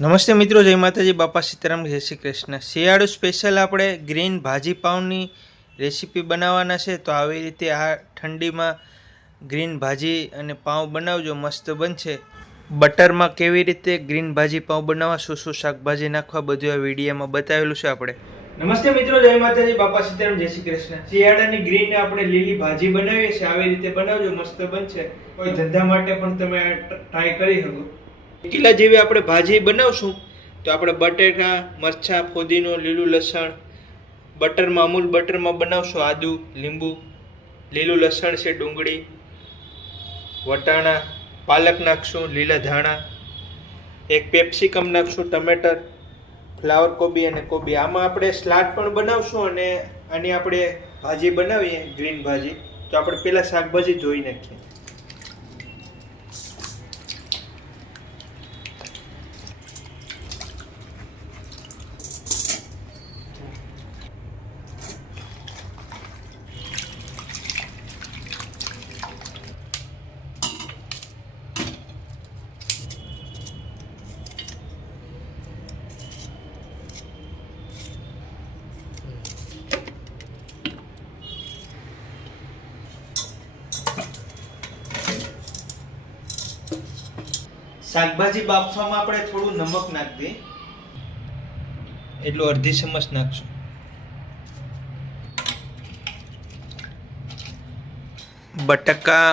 નમસ્તે મિત્રો, જય માતાજી. બાપા સીતારામ, જય શ્રી કૃષ્ણ. શિયાળુ સ્પેશિયલ આપણે ગ્રીન ભાજી પાઉની રેસીપી બનાવવાના છે. તો આવી રીતે આ ઠંડીમાં ગ્રીન ભાજી અને પાઉં બનાવજો, મસ્ત બનશે. બટરમાં કેવી રીતે ગ્રીન ભાજી, પાઉં બનાવવા, શું શું શાકભાજી નાખવા, બધું આ વિડીયોમાં બતાવેલું છે આપણે. નમસ્તે મિત્રો, જય માતાજી. બાપા સીતારામ, જય શ્રી કૃષ્ણ. શિયાળાની ગ્રીન આપણે લીલી ભાજી બનાવીએ છીએ. આવી રીતે બનાવજો, મસ્ત બનશે. કોઈ ધંધા માટે પણ તમે ટ્રાય કરી શકો. કિલા જેવી આપણે ભાજી બનાવશું, તો આપણે બટેટા, મરચાં, ફોદીનો, લીલું લસણ, બટરમાં અમૂલ બટરમાં બનાવશું આદુ, લીંબુ, લીલું લસણ છે ડુંગળી, વટાણા, પાલક નાખશું, લીલા ધાણા, એક પેપ્સિકમ નાખશું, ટમેટર, ફ્લાવર કોબી અને કોબી. આમાં આપણે સલાડ પણ બનાવશું અને આની આપણે ભાજી બનાવીએ, ગ્રીન ભાજી. તો આપણે પહેલાં શાકભાજી ધોઈ નાખીએ. શાકભાજી બાફવામાં આપણે થોડું નમક નાખ દઈએ. એટલું અડધી ચમચ નાખશું. બટાકા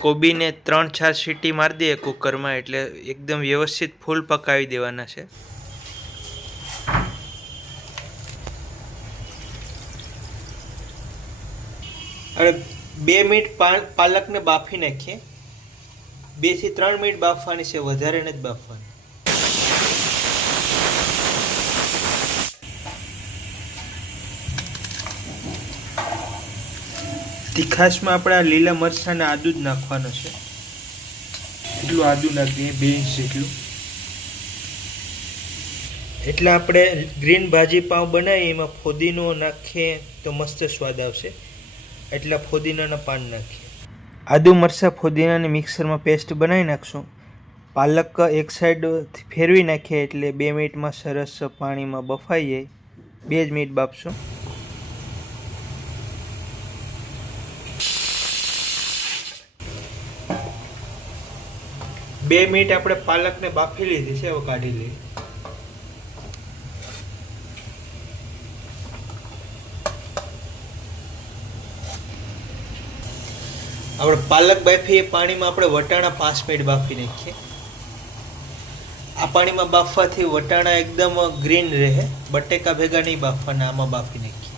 કોબીને ત્રણ ચાર સીટી મારી દઈએ કુકરમાં એટલે એકદમ વ્યવસ્થિત ફૂલ પકાવી દેવાના છે. અને બે મિનિટ પાલકને બાફી નાખીએ. બેથી ત્રણ મિનિટ બાફવાની છે, વધારે નથી બાફવાની. તીખાશમાં આપણે આ લીલા મરચાં અને આદુ જ નાખવાનું છે. એટલું આદુ નાખીએ, બે ઇંચ જેટલું. એટલે આપણે ગ્રીન ભાજી પાઉં બનાવીએ, એમાં ફોદીનો નાખીએ તો મસ્ત સ્વાદ આવશે. એટલા ફોદીનાના પાન નાખીએ. આદુ, મરચાં ફુદીનાની મિક્સરમાં પેસ્ટ બનાવી નાખશું. પાલક એક સાઈડ ફેરવી નાખીએ એટલે બે મિનિટમાં સરસ પાણીમાં બફાઈ જાય. બે જ મિનિટ બાફશું. બે મિનિટ આપણે પાલકને બાફી લીધી છે, હવે કાઢી લઈએ. આપણે પાલક બાફીએ, પાણીમાં આપણે વટાણા પાંચ મિનિટ બાફી નાખીએ. આ પાણીમાં બાફવાથી વટાણા એકદમ ગ્રીન રહે, બટેકા ભેગા નહીં બાફવાના, આમાં બાફી નાખીએ.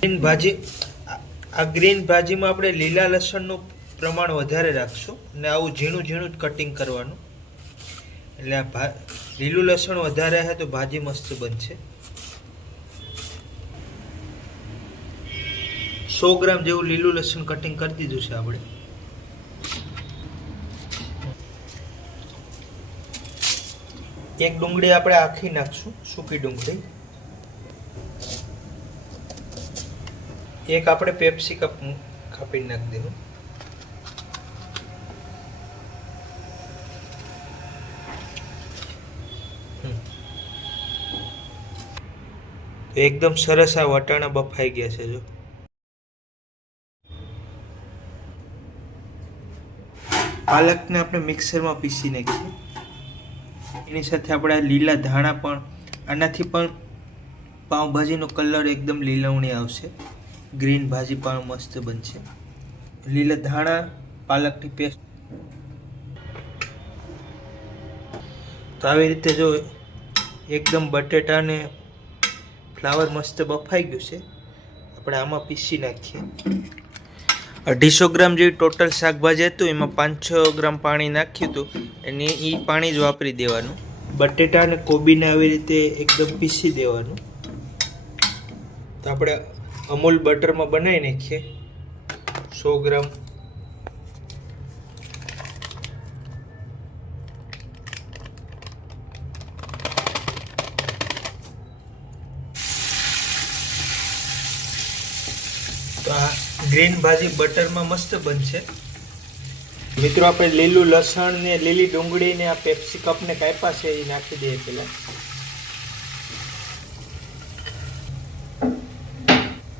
ગ્રીન ભાજી, આ- ગ્રીન ભાજીમાં આપણે લીલા લસણનું પ્રમાણ વધારે રાખશું અને આવું ઝીણું ઝીણું જ કટિંગ કરવાનું. એટલે આ ભા, લીલું લસણ વધારે હે તો ભાજી મસ્ત બનશે. સો ગ્રામ જેવું લીલું લસણ કટિંગ કરી દીધું છે આપણે. એક ડુંગળી આપણે આખી નાખશું, સૂકી ડુંગળી. એક આપણે પેપ્સી કપ કાપી નાખી દેવું. એકદમ સરસ આ વટાણા બફાઈ ગયા છે જો. પાલકને આપણે મિક્સરમાં પીસી નાખીએ એની સાથે આપણે લીલા ધાણા પણ, આનાથી પણ પાઉંભાજીનો કલર એકદમ લીલવણી આવશે. ગ્રીન ભાજી પણ મસ્ત બનશે. લીલા ધાણા, પાલકની પેસ્ટ. તો આવી રીતે જો એકદમ બટેટાને ફ્લાવર મસ્ત બફાઈ ગયું છે, આપણે આમાં પીસી નાખીએ. અઢીસો ગ્રામ જેવી ટોટલ શાકભાજી હતું, એમાં પાંચસો ગ્રામ પાણી નાખ્યું હતું, અને એ પાણી જ વાપરી દેવાનું. બટેટા અને કોબીને આવી રીતે એકદમ પીસી દેવાનું. તો આપણે અમૂલ બટરમાં બનાવી નાખીએ. સો ગ્રામ તો આ ગ્રીન ભાજી બટરમાં મસ્ત બનશે. મિત્રો આપણે લીલું લસણ ને લીલી ડુંગળી ને આ પેપ્સી કપને કાપ્યા છે એ નાખી દઈએ પેલા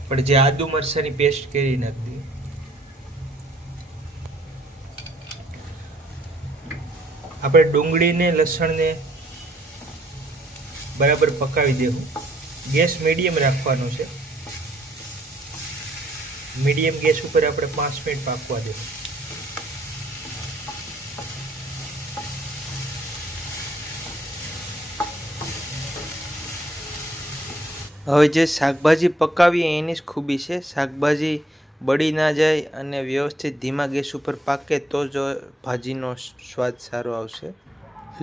પણ જે આદુ મરસાની પેસ્ટ કરી નાખી દઈએ. આપણે ડુંગળીને લસણને બરાબર પકાવી દેવું. ગેસ મીડિયમ રાખવાનો છે. મીડિયમ ગેસ ઉપર આપણે પાંચ મિનિટ પાકવા દેવું હવે જે શાકભાજી પકાવીએ એની જ ખૂબી છે. શાકભાજી બળી ના જાય અને વ્યવસ્થિત ધીમા ગેસ ઉપર પાકે તો જ ભાજીનો સ્વાદ સારો આવશે.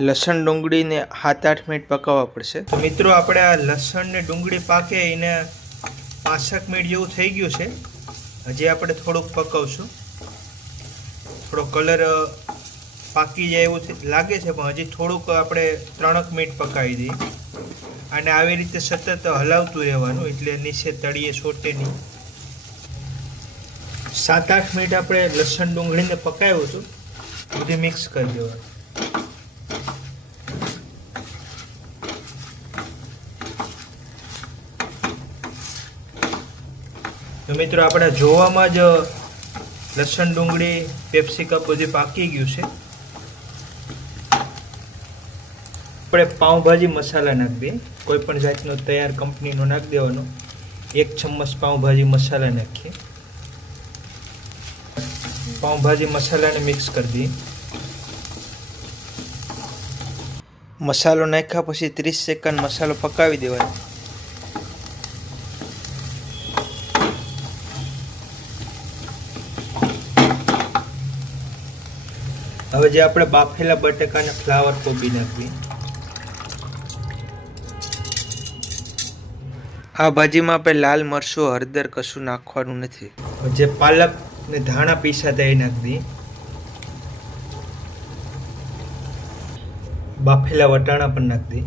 લસણ ડુંગળીને સાત આઠ મિનિટ પકાવવા પડશે. તો મિત્રો આપણે આ લસણ ને ડુંગળી પાકે એને પાંસઠ મિનિટ જેવું થઈ ગયું છે. હજી આપણે થોડુંક પકવશું. થોડો કલર પાકી જાય એવું લાગે છે, પણ હજી થોડુંક આપણે ત્રણક મિનિટ પકાવી દઈએ. અને આવી રીતે સતત હલાવતું રહેવાનું, એટલે નીચે તળીએ, સોટે નહીં. સાત આઠ મિનિટ આપણે લસણ ડુંગળીને પકાવ્યું હતું. બધું મિક્સ કરી દેવાનું. મિત્રો, આપણે જોવામાં જ લસણ ડુંગળી પેપ્સિકમ બધું પાકી ગયું છે. આપણે પાઉંભાજી મસાલા નાખીએ. કોઈ પણ જાતનો તૈયાર કંપનીનો નાખી દેવાનો. એક ચમચ પાઉંભાજી મસાલા નાખીએ. પાઉંભાજી મસાલાને મિક્સ કરી દઈએ. મસાલો નાખ્યા પછી ત્રીસ સેકન્ડ મસાલો પકાવી દેવાનો. હવે જે આપણે બાફેલા બટેકાને ફ્લાવર કોબી નાખવી. આ ભાજીમાં આપણે લાલ મરચું હળદર કશું નાખવાનું નથી. જે પાલક ને ધાણા પીસા તે નાખી બાફેલા વટાણા પણ નાખી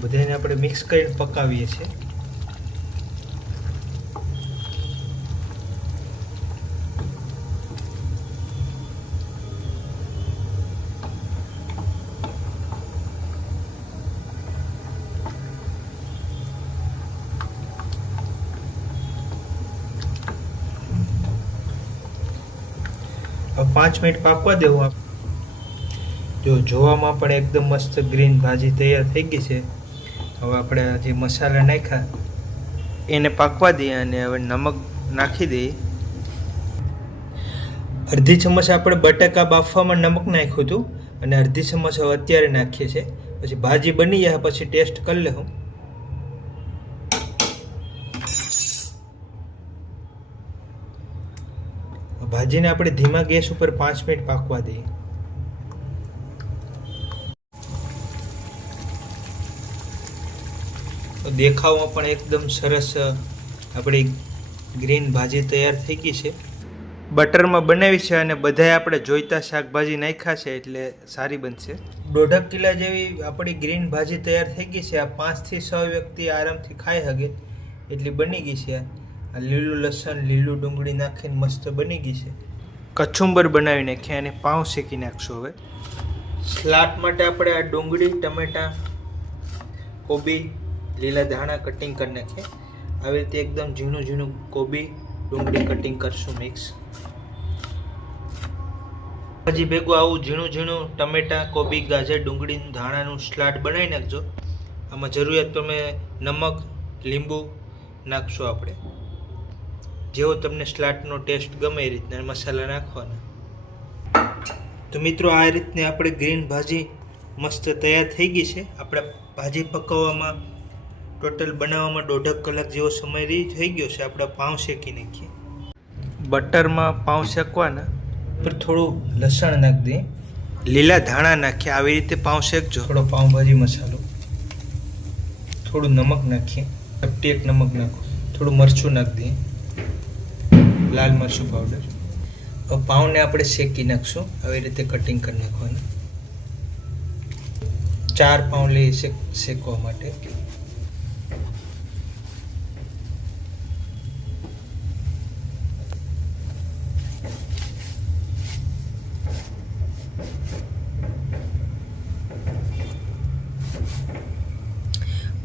બધાને આપણે મિક્સ કરીને પકાવીએ છીએ. પાંચ મિનિટ પાકવા દેવું આપ જો જોવામાં પણ એકદમ મસ્ત ગ્રીન ભાજી તૈયાર થઈ ગઈ છે. હવે આપણે જે મસાલા નાખ્યા, એને પાકવા દઈએ અને હવે નમક નાખી દઈએ. અડધી ચમચ આપણે બટાકા બાફવામાં નમક નાખ્યું હતું અને અડધી ચમચ હવે અત્યારે નાખીએ છીએ. પછી ભાજી બની જાય, પછી ટેસ્ટ કરી લઉં. ભાજીને આપણે ધીમા ગેસ ઉપર પાંચ મિનિટ પાકવા દઈએ. તો દેખાવમાં પણ એકદમ સરસ આપણી ગ્રીન ભાજી તૈયાર થઈ ગઈ છે. બટરમાં બનાવી છે અને બધાય આપણે જોઈતા શાકભાજી નાખ્યા છે એટલે સારી બનશે. દોઢક કિલા જેવી આપણી ગ્રીન ભાજી તૈયાર થઈ ગઈ છે. આ પાંચથી છ વ્યક્તિ આરામથી ખાઈ શકે એટલી બની ગઈ છે. આ લીલું લસણ લીલું ડુંગળી નાખીને મસ્ત બની ગઈ છે. કચુંબર બનાવી નાખીએ અને પાઉં શેકી નાખશું હવે. સલાડ માટે આપણે આ ડુંગળી ટમેટાં કોબી લીલા ધાણા કટિંગ કરી નાખીએ. આવી રીતે એકદમ ઝીણું ઝીણું કોબી ડુંગળી કટિંગ કરશું મિક્સ હજી ભેગું આવું ઝીણું ઝીણું ટમેટાં કોબી ગાજર ડુંગળી ધાણાનું સલાડ બનાવી નાખજો. આમાં જરૂરિયાત તમે નમક લીંબુ નાખશો આપણે. જેવો તમને સ્લાટનો ટેસ્ટ ગમે એ રીતના મસાલા નાખવાના. તો મિત્રો, આ રીતની આપણે ગ્રીન ભાજી મસ્ત તૈયાર થઈ ગઈ છે. આપણે ભાજી પકવવામાં ટોટલ બનાવવામાં દોઢક કલાક જેવો સમય રહી થઈ ગયો છે. આપણે પાઉં શેકી નાખીએ. બટરમાં પાઉં શેકવાના. પર થોડું લસણ નાખી દઈએ. લીલા ધાણા નાખીએ. આવી રીતે પાઉં શેકજો. થોડો પાઉંભાજી મસાલો. થોડું નમક નાખીએ. ચપટી એક નમક નાખો. થોડું મરચું નાખી દઈએ. લાલ મરચું પાવડર હવે આપણે શેકી નાખશું. આવી રીતે કટિંગ કરી નાખવાનું. ચાર પાઉં લઈએ શેકવા માટે.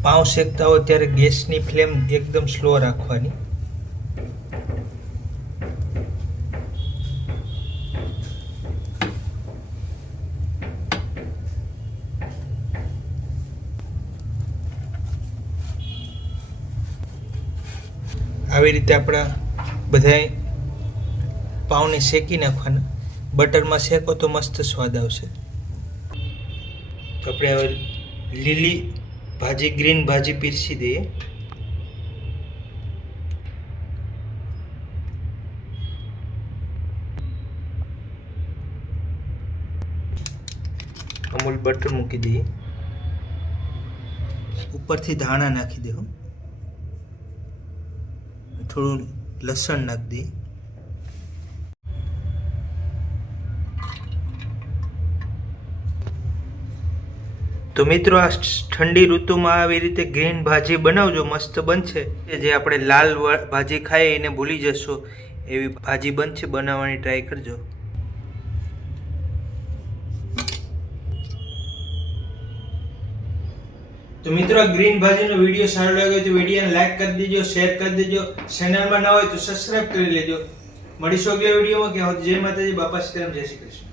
પાઉં શેકતા હોય ત્યારે ગેસની ફ્લેમ એકદમ સ્લો રાખવાની. આવી રીતે આપણા બધાય પાઉને શેકી નાખવાના. બટરમાં શેકો તો મસ્ત સ્વાદ આવશે. આપણે હવે લીલી ભાજી, ગ્રીન ભાજી પીરસી દઈએ. અમૂલ બટર મૂકી દઈએ. ઉપરથી ધાણા નાખી દે થોડું લસણ નાખી દઈએ તો મિત્રો, આ ઠંડી ઋતુમાં આવી રીતે ગ્રીન ભાજી બનાવજો, મસ્ત બનશે. જે આપણે લાલ ભાજી ખાઈએ એને ભૂલી જશો, એવી ભાજી બનશે, બનાવવાની ટ્રાય કરજો. તો મિત્રો, ગ્રીન ભાજીનો વીડિયો સારો લાગ્યો તો વિડીયોને લાઈક કરી દેજો શેર કરી દેજો. ચેનલમાં ના હોય તો સબસ્ક્રાઇબ કરી લેજો. મળીશું અગલા વિડીયોમાં. કે જય માતાજી, બાપા સીતારામ જય શ્રી કૃષ્ણ.